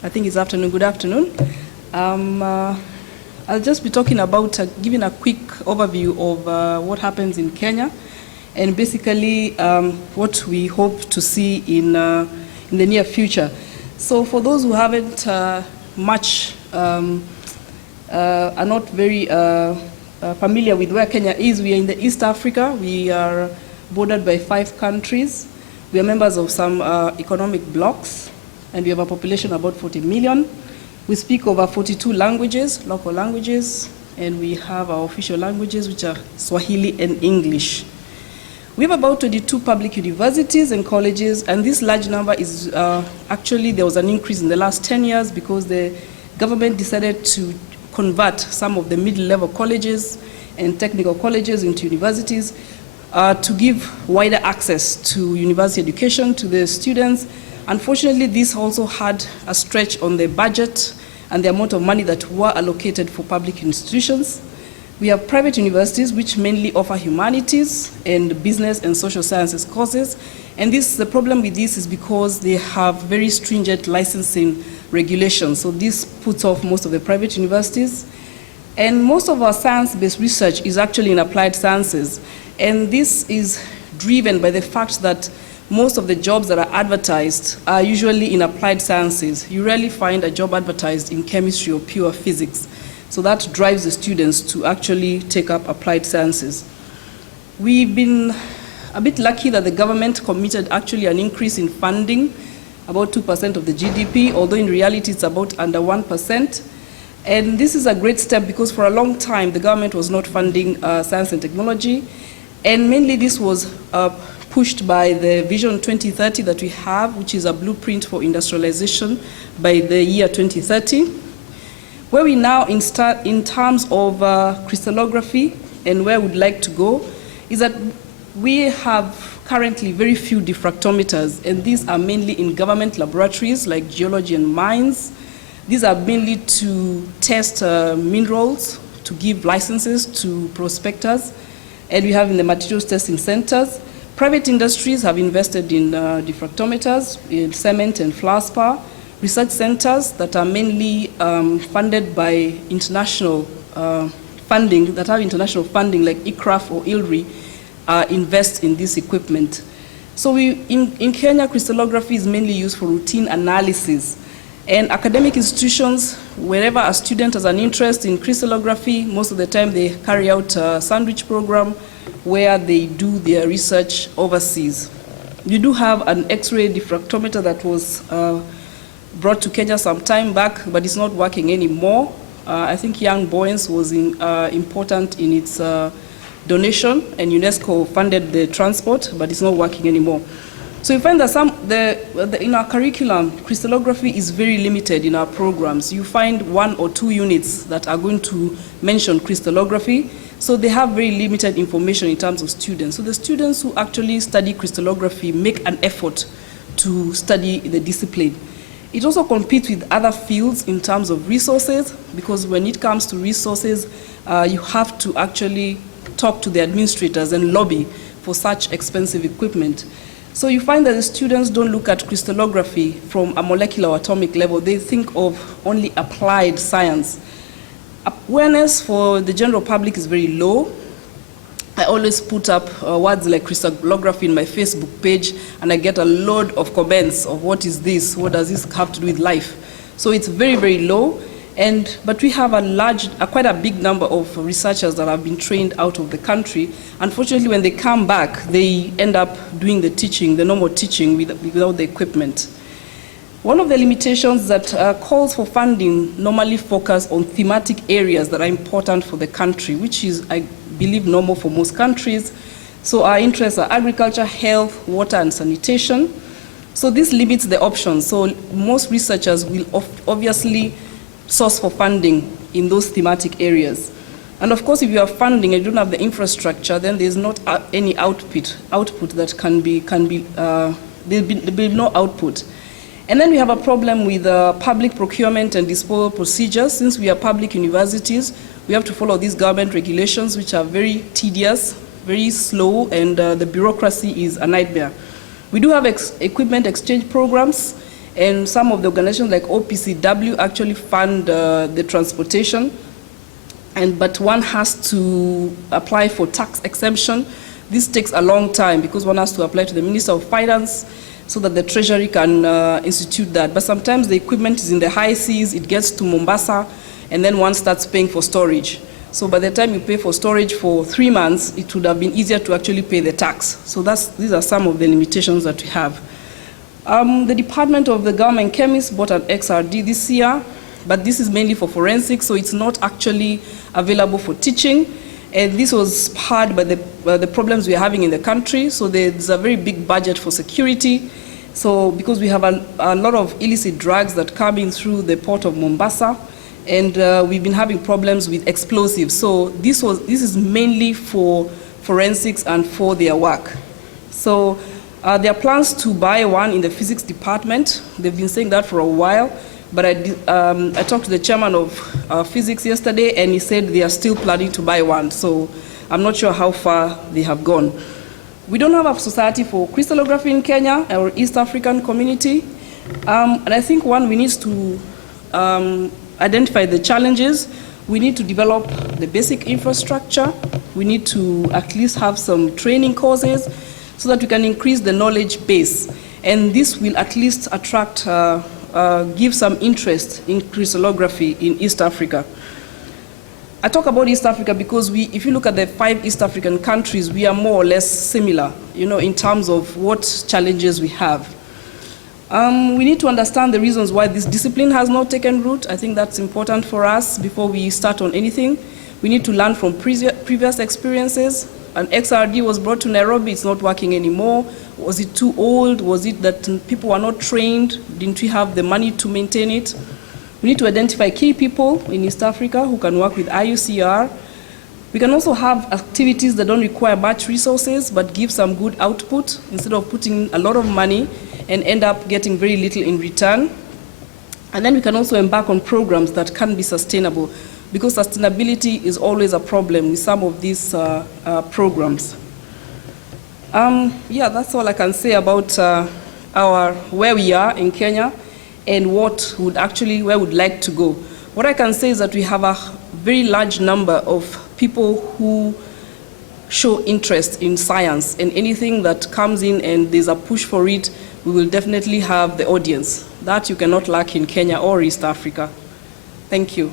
I think it's afternoon. Good afternoon. I'll just be talking about giving a quick overview of what happens in Kenya and basically what we hope to see in the near future. So for those who haven't are not very familiar with where Kenya is, we are in the East Africa. We are bordered by 5 countries. We are members of some economic blocs, and we have a population of about 40 million. We speak over 42 languages, local languages, and we have our official languages, which are Swahili and English. We have about 22 public universities and colleges, and this large number is actually, there was an increase in the last 10 years because the government decided to convert some of the middle-level colleges and technical colleges into universities to give wider access to university education to the students. Unfortunately, this also had a stretch on the budget and the amount of money that were allocated for public institutions. We have private universities which mainly offer humanities and business and social sciences courses. And the problem with this is because they have very stringent licensing regulations. So this puts off most of the private universities. And most of our science-based research is actually in applied sciences. And this is driven by the fact that most of the jobs that are advertised are usually in applied sciences. You rarely find a job advertised in chemistry or pure physics. So that drives the students to actually take up applied sciences. We've been a bit lucky that the government committed actually an increase in funding, about 2% of the GDP, although in reality it's about under 1%. And this is a great step because for a long time the government was not funding science and technology. And mainly this was pushed by the Vision 2030 that we have, which is a blueprint for industrialization by the year 2030. Where we now in terms of crystallography and where we'd like to go is that we have currently very few diffractometers, and these are mainly in government laboratories like geology and mines. These are mainly to test minerals, to give licenses to prospectors, and we have in the materials testing centers. Private industries have invested in diffractometers, in cement and fluorspar. Research centers that are mainly funded by international funding, that have international funding like ICRAF or ILRI, invest in this equipment. So in Kenya, crystallography is mainly used for routine analysis. And academic institutions, wherever a student has an interest in crystallography, most of the time they carry out a sandwich program where they do their research overseas. You do have an X-ray diffractometer that was brought to Kenya some time back, but it's not working anymore. I think Young Boyens was important in its donation, and UNESCO funded the transport, but it's not working anymore. So you find that in our curriculum, crystallography is very limited in our programs. You find 1 or 2 units that are going to mention crystallography, so they have very limited information in terms of students. So the students who actually study crystallography make an effort to study the discipline. It also competes with other fields in terms of resources, because when it comes to resources, you have to actually talk to the administrators and lobby for such expensive equipment. So you find that the students don't look at crystallography from a molecular or atomic level. They think of only applied science. Awareness for the general public is very low. I always put up words like crystallography in my Facebook page, and I get a load of comments of what is this, what does this have to do with life? So it's very, very low. But we have quite a big number of researchers that have been trained out of the country. Unfortunately, when they come back, they end up doing the teaching, the normal teaching, without the equipment. One of the limitations that calls for funding normally focus on thematic areas that are important for the country, which is, I believe, normal for most countries. So our interests are agriculture, health, water, and sanitation. So this limits the options. So most researchers will obviously source for funding in those thematic areas. And of course, if you have funding and you don't have the infrastructure, then there's not any output that there'll be no output. And then we have a problem with public procurement and disposal procedures. Since we are public universities, we have to follow these government regulations, which are very tedious, very slow, and the bureaucracy is a nightmare. We do have equipment exchange programs, And some of the organizations like OPCW actually fund the transportation. But one has to apply for tax exemption. This takes a long time because one has to apply to the Minister of Finance so that the Treasury can institute that. But sometimes the equipment is in the high seas, it gets to Mombasa, and then one starts paying for storage. So by the time you pay for storage for 3 months, it would have been easier to actually pay the tax. So these are some of the limitations that we have. The Department of the Government Chemist bought an XRD this year, but this is mainly for forensics, so it's not actually available for teaching. And this was spurred by the problems we are having in the country. So there's a very big budget for security. So because we have a lot of illicit drugs that come in through the port of Mombasa, and we've been having problems with explosives. So this is mainly for forensics and for their work. So there are plans to buy one in the physics department. They've been saying that for a while. But I talked to the chairman of physics yesterday, and he said they are still planning to buy one. So I'm not sure how far they have gone. We don't have a society for crystallography in Kenya, or East African community. And I think we need to identify the challenges. We need to develop the basic infrastructure. We need to at least have some training courses so that we can increase the knowledge base. And this will at least attract give some interest in crystallography in East Africa. I talk about East Africa because if you look at the 5 East African countries, we are more or less similar, in terms of what challenges we have. We need to understand the reasons why this discipline has not taken root. I think that's important for us before we start on anything. We need to learn from previous experiences. An XRD was brought to Nairobi, it's not working anymore. Was it too old? Was it that people were not trained? Didn't we have the money to maintain it? We need to identify key people in East Africa who can work with IUCR. We can also have activities that don't require much resources but give some good output instead of putting a lot of money and end up getting very little in return. And then we can also embark on programs that can be sustainable, because sustainability is always a problem with some of these programs. Yeah, that's all I can say about where we are in Kenya and where we'd like to go. What I can say is that we have a very large number of people who show interest in science, and anything that comes in and there's a push for it, we will definitely have the audience. That you cannot lack in Kenya or East Africa. Thank you.